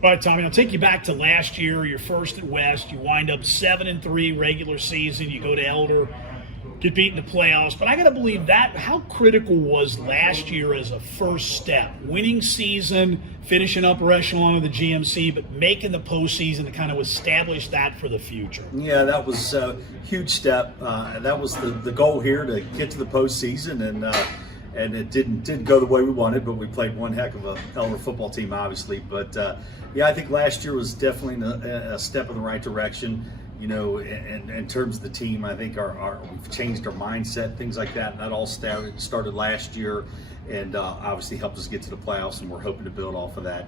All right, Tommy, I'll take you back to last year, your first at West. You wind up 7-3 regular season. You go to Elder, get beat in the playoffs. But I got to believe that how critical was last year as a first step? Winning season, finishing upper echelon of the GMC, but making the postseason to kind of establish that for the future. Yeah, that was a huge step. That was the goal here, to get to the postseason, and it didn't go the way we wanted, but we played one heck of a Elder football team, obviously. But yeah, I think last year was definitely a step in the right direction. You know, in terms of the team, I think we've changed our mindset, things like that. And that all started last year, and obviously helped us get to the playoffs. And we're hoping to build off of that,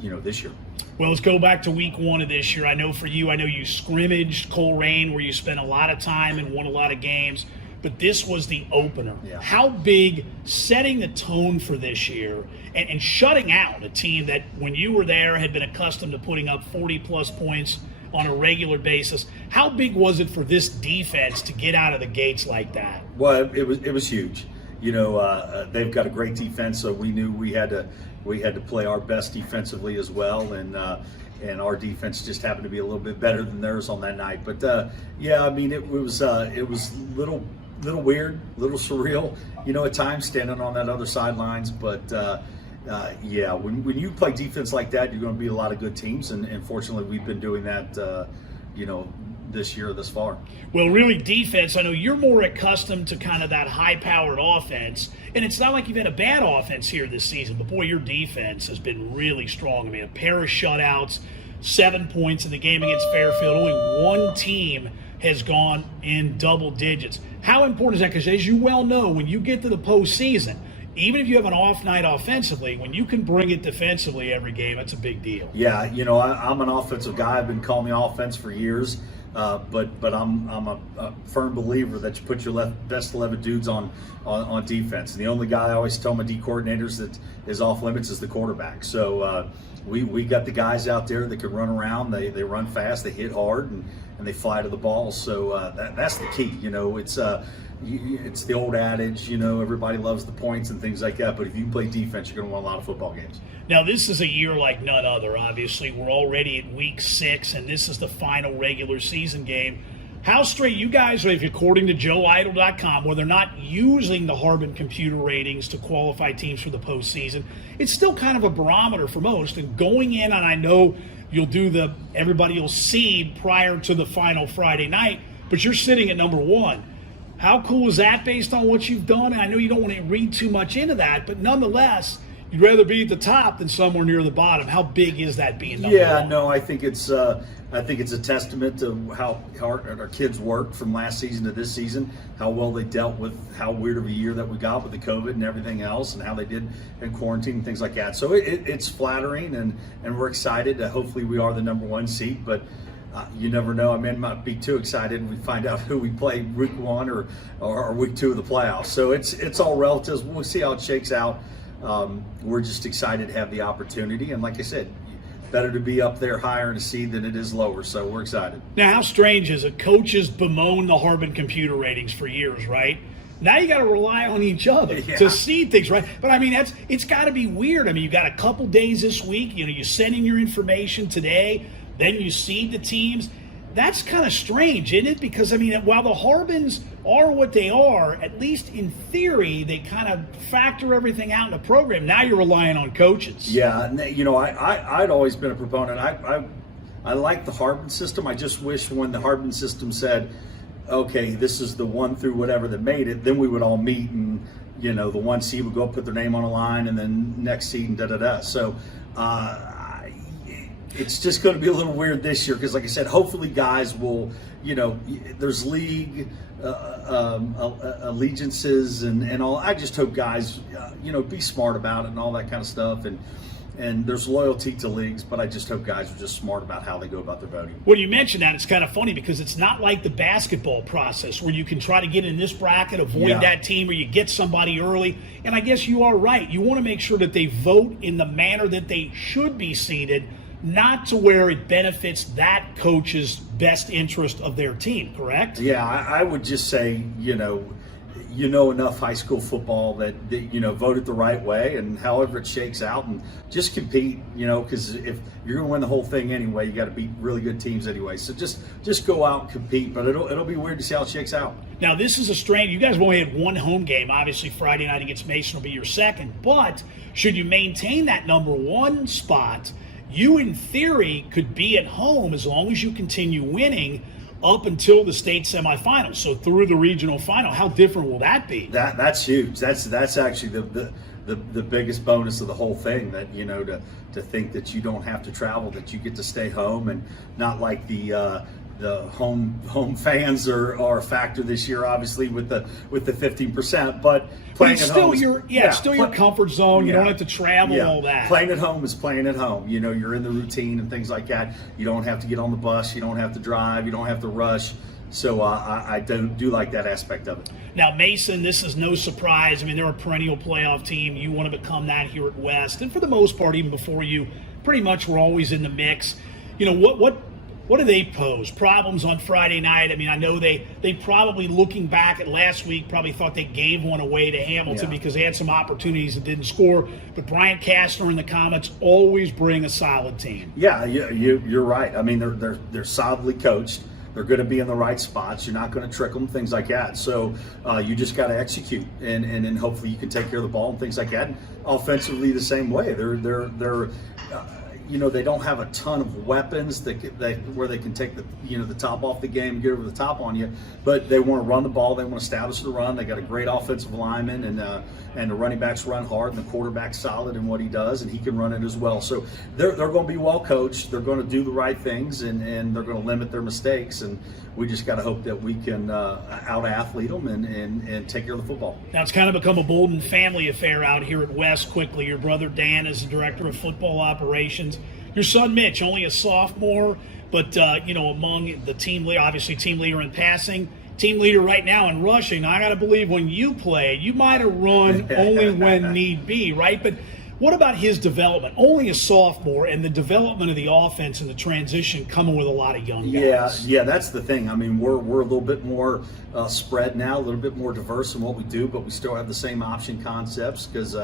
you know, this year. Well, let's go back to week 1 of this year. I know you scrimmaged Coleraine, where you spent a lot of time and won a lot of games. But this was the opener. Yeah. How big setting the tone for this year and shutting out a team that, when you were there, had been accustomed to putting up 40-plus points on a regular basis. How big was it for this defense to get out of the gates like that? Well, it was huge. You know, they've got a great defense, so we knew we had to play our best defensively as well, and our defense just happened to be a little bit better than theirs on that night. But yeah, I mean, it was little weird, little surreal, you know, at times standing on that other sidelines. But yeah, when you play defense like that, you're going to beat a lot of good teams, and fortunately we've been doing that, you know, this year thus far. Well, really, defense, I know you're more accustomed to kind of that high-powered offense, and it's not like you've had a bad offense here this season, but boy, your defense has been really strong. I mean, a pair of shutouts, 7 points in the game against Fairfield. Only one team has gone in double digits. How important is that? Because as you well know, when you get to the postseason, even if you have an off night offensively, when you can bring it defensively every game, that's a big deal. Yeah, you know, I'm an offensive guy. I've been calling the offense for years, but I'm a firm believer that you put your best 11 dudes on defense. And the only guy I always tell my D coordinators that is off limits is the quarterback. So we got the guys out there that can run around. They run fast, they hit hard, and they fly to the ball. So that's the key. You know, it's the old adage, you know, everybody loves the points and things like that, but if you play defense, you're going to win a lot of football games. Now, this is a year like none other, obviously. We're already at week 6, and this is the final regular season game. How straight you guys, if according to JoeIdle.com, where they're not using the Harbin computer ratings to qualify teams for the postseason, it's still kind of a barometer for most. And going in, and I know you'll do everybody will seed prior to the final Friday night, but you're sitting at number 1. How cool is that based on what you've done? And I know you don't want to read too much into that, but nonetheless, you'd rather be at the top than somewhere near the bottom. How big is that being number 1? Yeah, no, I think it's a testament to how hard our kids worked from last season to this season, how well they dealt with how weird of a year that we got with the COVID and everything else, and how they did in quarantine and things like that. So it's flattering, and we're excited. Hopefully we are the number 1 seed, but you never know. I mean, I might be too excited when we find out who we play week 1 or week 2 of the playoffs. So it's all relative. We'll see how it shakes out. We're just excited to have the opportunity, and like I said, better to be up there higher in a seed than it is lower. So we're excited. Now, how strange is it? Coaches bemoan the Harbin computer ratings for years, right? Now you got to rely on each other to seed things, right? But I mean, it's got to be weird. I mean, you've got a couple days this week. You know, you send in your information today, then you seed the teams. That's kind of strange, isn't it? Because, I mean, while the Harbins are what they are, at least in theory, they kind of factor everything out in the program. Now you're relying on coaches. Yeah, you know, I'd always been a proponent. I like the Harbin system. I just wish when the Harbin system said, okay, this is the 1 through whatever that made it, then we would all meet, and, you know, the 1 seed would go put their name on a line, and then next seed and da-da-da. So, it's just going to be a little weird this year because, like I said, hopefully guys will, you know, there's league allegiances and all. I just hope guys, you know, be smart about it and all that kind of stuff. And there's loyalty to leagues, but I just hope guys are just smart about how they go about their voting. Well, you mentioned that. It's kind of funny because it's not like the basketball process where you can try to get in this bracket, avoid that team, or you get somebody early. And I guess you are right. You want to make sure that they vote in the manner that they should be seated, not to where it benefits that coach's best interest of their team, correct? Yeah, I would just say, you know, you know enough high school football that you know, vote it the right way, and however it shakes out, and just compete, you know, because if you're going to win the whole thing anyway, you got to beat really good teams anyway. So just go out and compete, but it'll be weird to see how it shakes out. Now, this is a strain. You guys have only had one home game. Obviously, Friday night against Mason will be your second. But should you maintain that number one spot, you, in theory, could be at home as long as you continue winning up until the state semifinals, so through the regional final. How different will that be? That's huge. That's actually the biggest bonus of the whole thing. That, you know, to think that you don't have to travel, that you get to stay home, and not like the home fans are a factor this year, obviously with the 15%. But playing at home, it's still your comfort zone. You don't have to travel, all that. Playing at home is playing at home. You know, you're in the routine and things like that. You don't have to get on the bus. You don't have to drive. You don't have to rush. So I do like that aspect of it. Now, Mason, this is no surprise. I mean, they're a perennial playoff team. You want to become that here at West. And for the most part, even before you, pretty much were always in the mix. You know, what do they pose? Problems on Friday night? I mean, I know they probably, looking back at last week, probably thought they gave one away to Hamilton because they had some opportunities and didn't score. But Bryant Castner and the Comets always bring a solid team. Yeah, you're right. I mean, they're solidly coached. They're going to be in the right spots. You're not going to trick them, things like that. So you just got to execute, and then hopefully you can take care of the ball and things like that. And offensively, the same way. They're you know, they don't have a ton of weapons where they can take the top off the game and get over the top on you, but they want to run the ball. They want to establish the run. They got a great offensive lineman, and the running backs run hard, and the quarterback's solid in what he does, and he can run it as well. So they're going to be well coached. They're going to do the right things, and they're going to limit their mistakes. And we just got to hope that we can out-athlete them and take care of the football. Now, it's kind of become a Bolden family affair out here at West quickly. Your brother Dan is the director of football operations. Your son Mitch, only a sophomore, but you know, among the team leader, obviously team leader in passing, team leader right now in rushing. Now, I got to believe when you played, you might have run only when need be, right? But what about his development? Only a sophomore, and the development of the offense and the transition coming with a lot of young guys. Yeah, that's the thing. I mean, we're a little bit more spread now, a little bit more diverse in what we do, but we still have the same option concepts because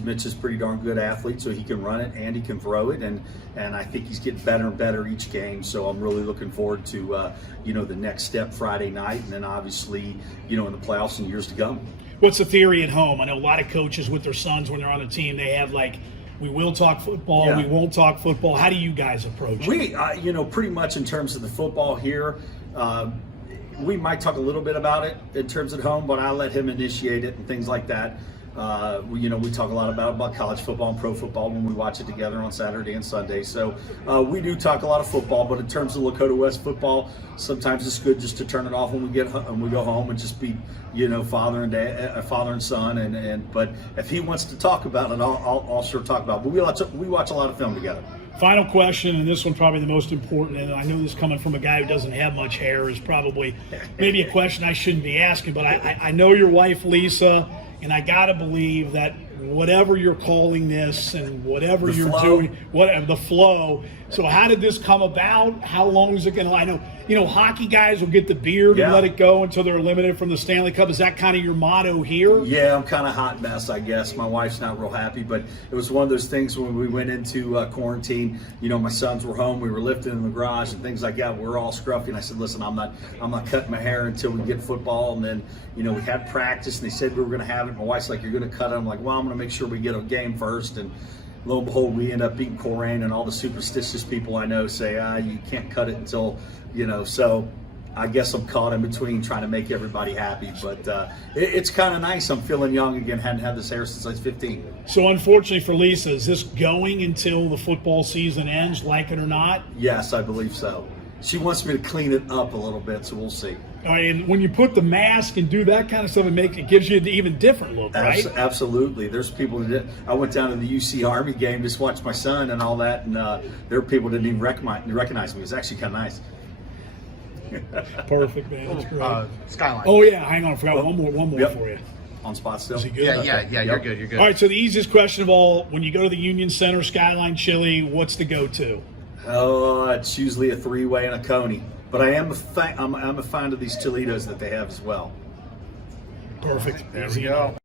Mitch is a pretty darn good athlete, so he can run it and he can throw it, and I think he's getting better and better each game. So I'm really looking forward to you know, the next step Friday night, and then obviously, you know, in the playoffs in years to come. What's the theory at home? I know a lot of coaches with their sons when they're on a team, they have like, we will talk football, we won't talk football. How do you guys approach it? You know, pretty much in terms of the football here, we might talk a little bit about it in terms at home, but I let him initiate it and things like that. You know, we talk a lot about college football and pro football when we watch it together on Saturday and Sunday. So we do talk a lot of football, but in terms of Lakota West football, sometimes it's good just to turn it off when we go home and just be, you know, father and son. But if he wants to talk about it, I'll sure talk about it. But we watch a lot of film together. Final question, and this one probably the most important, and I know this coming from a guy who doesn't have much hair is probably maybe a question I shouldn't be asking, but I know your wife, Lisa, and I got to believe that whatever you're calling this and whatever you're doing, whatever the flow. So how did this come about? How long is it going to? I know, you know, hockey guys will get the beard and let it go until they're eliminated from the Stanley Cup. Is that kind of your motto here? Yeah, I'm kind of hot mess, I guess. My wife's not real happy, but it was one of those things when we went into quarantine. You know, my sons were home. We were lifting in the garage and things like that. We were all scruffy, and I said, "Listen, I'm not cutting my hair until we get football." And then, you know, we had practice, and they said we were going to have it. My wife's like, "You're going to cut it." I'm like, "Well, I'm going to make sure we get a game first." And lo and behold, we end up beating Corain, and all the superstitious people I know say, you can't cut it until, you know, so I guess I'm caught in between trying to make everybody happy. But it's kind of nice. I'm feeling young again. Hadn't had this hair since I was 15. So unfortunately for Lisa, is this going until the football season ends, like it or not? Yes, I believe so. She wants me to clean it up a little bit, so we'll see. All right, and when you put the mask and do that kind of stuff, it gives you an even different look, right? Absolutely. There's people that did. I went down to the UC Army game, just watched my son and all that, and there were people that didn't even recognize me. It was actually kind of nice. Perfect, man. That's great. Skyline. Oh yeah, hang on, I forgot one more for you. On spot still? Is he good? Yeah, you're good. You're good. All right, so the easiest question of all: when you go to the Union Center, Skyline Chili, what's the go-to? Oh, it's usually a 3-way and a coney. But I'm a fan of these Chilitos that they have as well. Perfect. There Easy we go. enough.